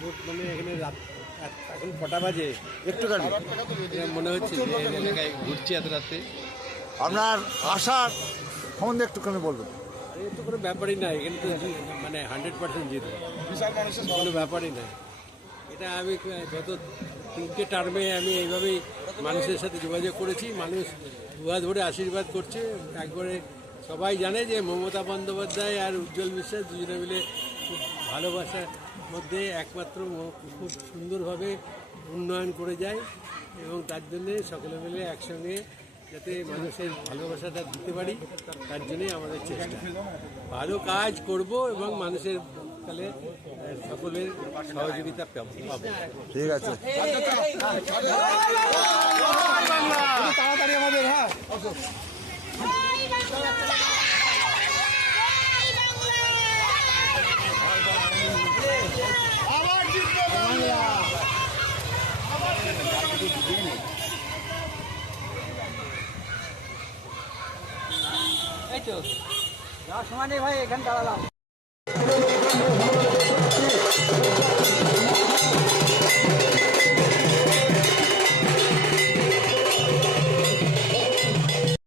Vote মানে এখানে এখন কটা বাজে একটুখানি মনে হচ্ছে যে এলাকায় ঘুরছি এত রাতে। আপনার আশার সম্বন্ধে একটুখানি বলবেন। এই তো কোনো ব্যাপারই নাই, এখানে তো মানে 100% জিতবে, কোনো ব্যাপারই নাই। এটা আমি গত 3টে টার্মে আমি এইভাবেই মানুষের সাথে যোগাযোগ করেছি, মানুষ দুহাত ভরে আশীর্বাদ করছে। একবারে সবাই জানে যে মমতা বন্দ্যোপাধ্যায় আর উজ্জ্বল বিশ্বাস দুজনে মিলে খুব ভালোবাসার মধ্যে একমাত্র খুব সুন্দরভাবে উন্নয়ন করে যায়, এবং তার জন্যে সকলে মিলে একসঙ্গে যাতে মানুষের ভালোবাসাটা দিতে পারি, তার জন্যই আমাদের চেষ্টা। ভালো কাজ করব এবং মানুষের কালে সকলের সহযোগিতা পাবো। ঠিক আছে, তাড়াতাড়ি আমাদের। হ্যাঁ, এই তো যাওয়ার সময় নেই ভাই, এখানে দাঁড়ালাম।